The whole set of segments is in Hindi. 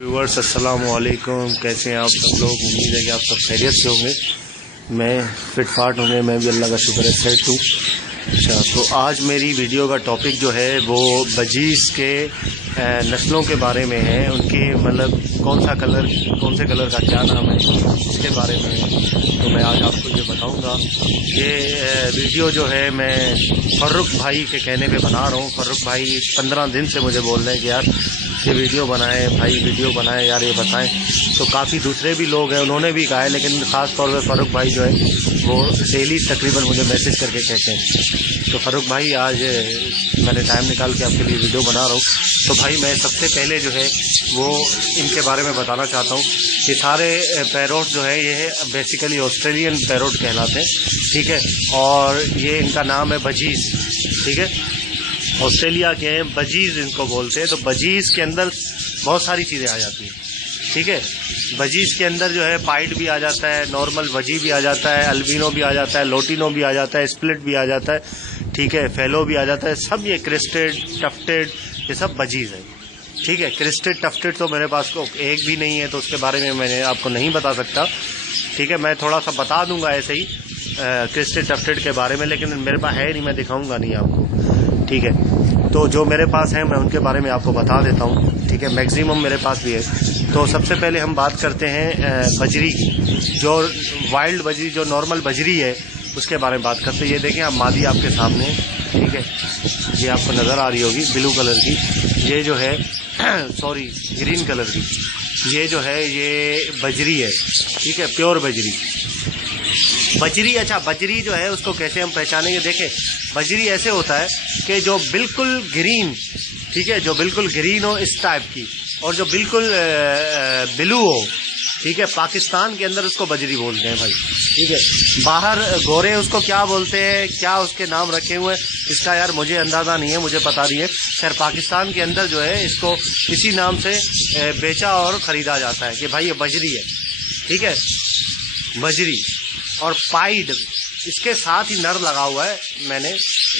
व्यूअर्स अस्सलाम वालेकुम। कैसे हैं आप सब लोग? उम्मीद है कि आप सब खैरियत से होंगे। मैं फिट फाट होंगे, मैं भी अल्लाह का शुक्र है सेट हूँ। अच्छा, तो आज मेरी वीडियो का टॉपिक जो है वो बजीज़ के नस्लों के बारे में है। उनके मतलब कौन से कलर का क्या नाम है, इसके बारे में तो मैं आज आपको ये बताऊंगा। ये वीडियो जो है मैं फर्रुख भाई के कहने पे बना रहा हूँ। फर्रुख भाई 15 दिन से मुझे बोल रहे हैं कि यार ये वीडियो बनाएं भाई, वीडियो बनाएं यार, ये बताएं। तो काफ़ी दूसरे भी लोग हैं, उन्होंने भी कहा है, लेकिन ख़ास तौर पे फर्रुख भाई जो है वो डेली तकरीबन मुझे मैसेज करके कहते हैं। तो फर्रुख भाई आज मैंने टाइम निकाल के आपके लिए वीडियो बना रहा हूँ। तो भाई मैं सबसे पहले जो है वो इनके बारे में बताना चाहता हूँ कि सारे पैरोट जो है ये बेसिकली ऑस्ट्रेलियन पैरोट कहलाते हैं, ठीक है। और ये इनका नाम है बजीज़, ठीक है। ऑस्ट्रेलिया के हैं, बजीज़ इनको बोलते हैं। तो बजीज़ के अंदर बहुत सारी चीज़ें आ जाती हैं, ठीक है। बजीज़ के अंदर जो है पाइड भी आ जाता है, नॉर्मल बजी भी आ जाता है, अल्बिनो भी आ जाता है, लोटिनो भी आ जाता है, स्प्लिट भी आ जाता है, ठीक है, फेलो भी आ जाता है। सब ये क्रिस्टेड टफ्टेड ये सब बजीज़ है, ठीक है। क्रिस्टेड टफ्टेड तो मेरे पास एक भी नहीं है, तो उसके बारे में मैंने आपको नहीं बता सकता, ठीक है। मैं थोड़ा सा बता दूंगा ऐसे ही क्रिस्टेड टफ्टेड के बारे में, लेकिन मेरे पास है नहीं, मैं दिखाऊंगा नहीं आपको, ठीक है। तो जो मेरे पास है मैं उनके बारे में आपको बता देता हूँ, ठीक है। मैक्सिमम मेरे पास भी है। तो सबसे पहले हम बात करते हैं बजरी की। जो वाइल्ड बजरी, जो नॉर्मल बजरी है, उसके बारे में बात करते हैं। ये देखें आप, मादी आपके सामने, ठीक है, ये आपको नज़र आ रही होगी ब्लू कलर की। ये जो है सॉरी ग्रीन कलर की, ये जो है ये बजरी है, ठीक है, प्योर बजरी। बजरी, अच्छा बजरी जो है उसको कैसे हम पहचानेंगे? देखें, बजरी ऐसे होता है कि जो बिल्कुल ग्रीन, ठीक है, जो बिल्कुल ग्रीन हो इस टाइप की, और जो बिल्कुल ब्लू हो, ठीक है। पाकिस्तान के अंदर उसको बजरी बोलते हैं भाई, ठीक है। बाहर गोरे उसको क्या बोलते हैं, क्या उसके नाम रखे हुए हैं, इसका यार मुझे अंदाज़ा नहीं है, मुझे पता नहीं है। खैर पाकिस्तान के अंदर जो है इसको इसी नाम से बेचा और ख़रीदा जाता है कि भाई ये बजरी है, ठीक है, बजरी। और पाइड इसके साथ ही नर लगा हुआ है, मैंने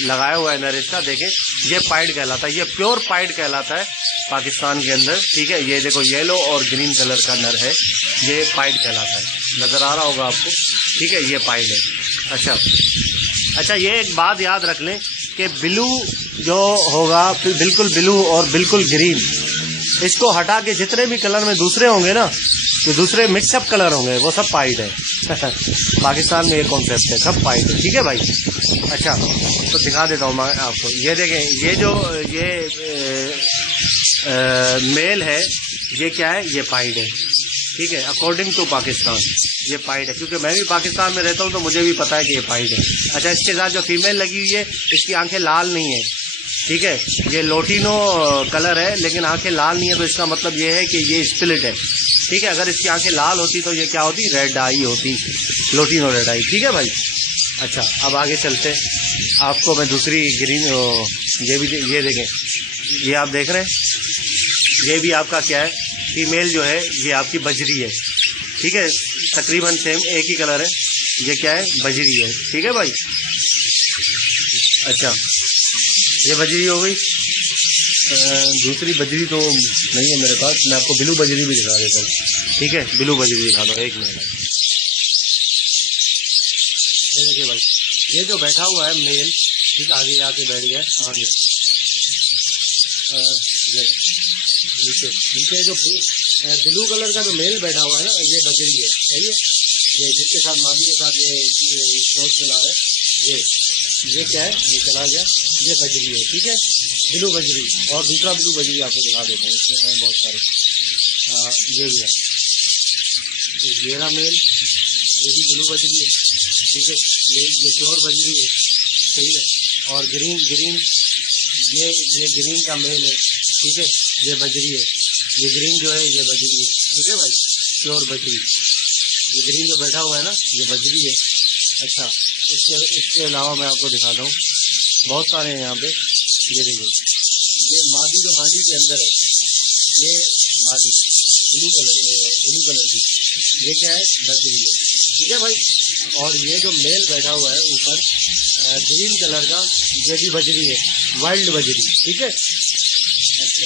लगाया हुआ है नर इसका, देखें, ये पाइड कहलाता है, ये प्योर पाइड कहलाता है पाकिस्तान के अंदर, ठीक है। ये देखो येलो और ग्रीन कलर का नर है, ये पाइड कहलाता है, नज़र आ रहा होगा आपको, ठीक है, ये पाइड है। अच्छा, ये एक बात याद रख लें कि ब्लू जो होगा बिल्कुल ब्लू और बिल्कुल ग्रीन, इसको हटा के जितने भी कलर में दूसरे होंगे ना, जो दूसरे मिक्सअप कलर होंगे, वो सब पाइड है। पाकिस्तान में ये कॉन्सेप्ट है, सब पाइड है, ठीक है भाई। अच्छा, तो दिखा देता हूँ मैं आपको। ये देखें, ये जो मेल है, ये क्या है, ये पाइड है, ठीक है। अकॉर्डिंग टू पाकिस्तान ये पाइड है, क्योंकि मैं भी पाकिस्तान में रहता हूँ तो मुझे भी पता है कि ये पाइड है। अच्छा, इसके साथ जो फीमेल लगी हुई है, इसकी आंखें लाल नहीं है, ठीक है। ये लोटिनो कलर है, लेकिन आंखें लाल नहीं है, तो इसका मतलब ये है कि ये स्प्लिट है, ठीक है। अगर इसकी आंखें लाल होती तो ये क्या होती, रेड आई होती, लोटिनो रेड आई, ठीक है भाई। अच्छा, अब आगे चलते आपको मैं दूसरी ग्रीन, ये देखें, ये आप देख रहे हैं, ये भी आपका क्या है, फीमेल जो है ये आपकी बजरी है, ठीक है। तकरीबन सेम एक ही कलर है, ये क्या है, बजरी है, ठीक है भाई। अच्छा, ये बजरी हो गई। दूसरी बजरी तो नहीं है मेरे पास, मैं आपको ब्लू बजरी भी दिखा देता हूँ, ठीक है, ब्लू बजरी दिखा दो, एक मिनट। ये देखिए भाई, ये जो बैठा हुआ है मेल, ठीक, आगे आके बैठ गया, आगे नीचे जो ब्लू कलर का जो मेल बैठा हुआ है ना, ये बजरी है, सही है। ये जिसके साथ मादी के साथ ये शॉट चला रहा है, ये क्या है, ये चला गया, ये बजरी है, ठीक है, ब्लू बजरी। और दूसरा ब्लू बजरी आपको दिखा देता हूँ, इसमें हैं बहुत सारे, ये भी है, ये रहा मेल, ये भी ब्लू बजरी है, ठीक है, ये प्योर बजरी है, सही है। और ग्रीन ये ग्रीन का मेल है, ठीक है, ये बजरी है, ये ग्रीन जो है ये बजरी है, ठीक है भाई, प्योर बजरी। ये ग्रीन जो बैठा हुआ है ना, ये बजरी है। अच्छा, इसके अलावा मैं आपको दिखाता हूँ, बहुत सारे हैं यहाँ पे। ये देखिए, ये मादी जो हांडी के अंदर है, ये मादी ब्लू कलर की, ये क्या है, बजरी है, ठीक है भाई। और ये जो मेल बैठा हुआ है ऊपर ग्रीन कलर का, ये भी बजरी है, वाइल्ड बजरी, ठीक है। अच्छा,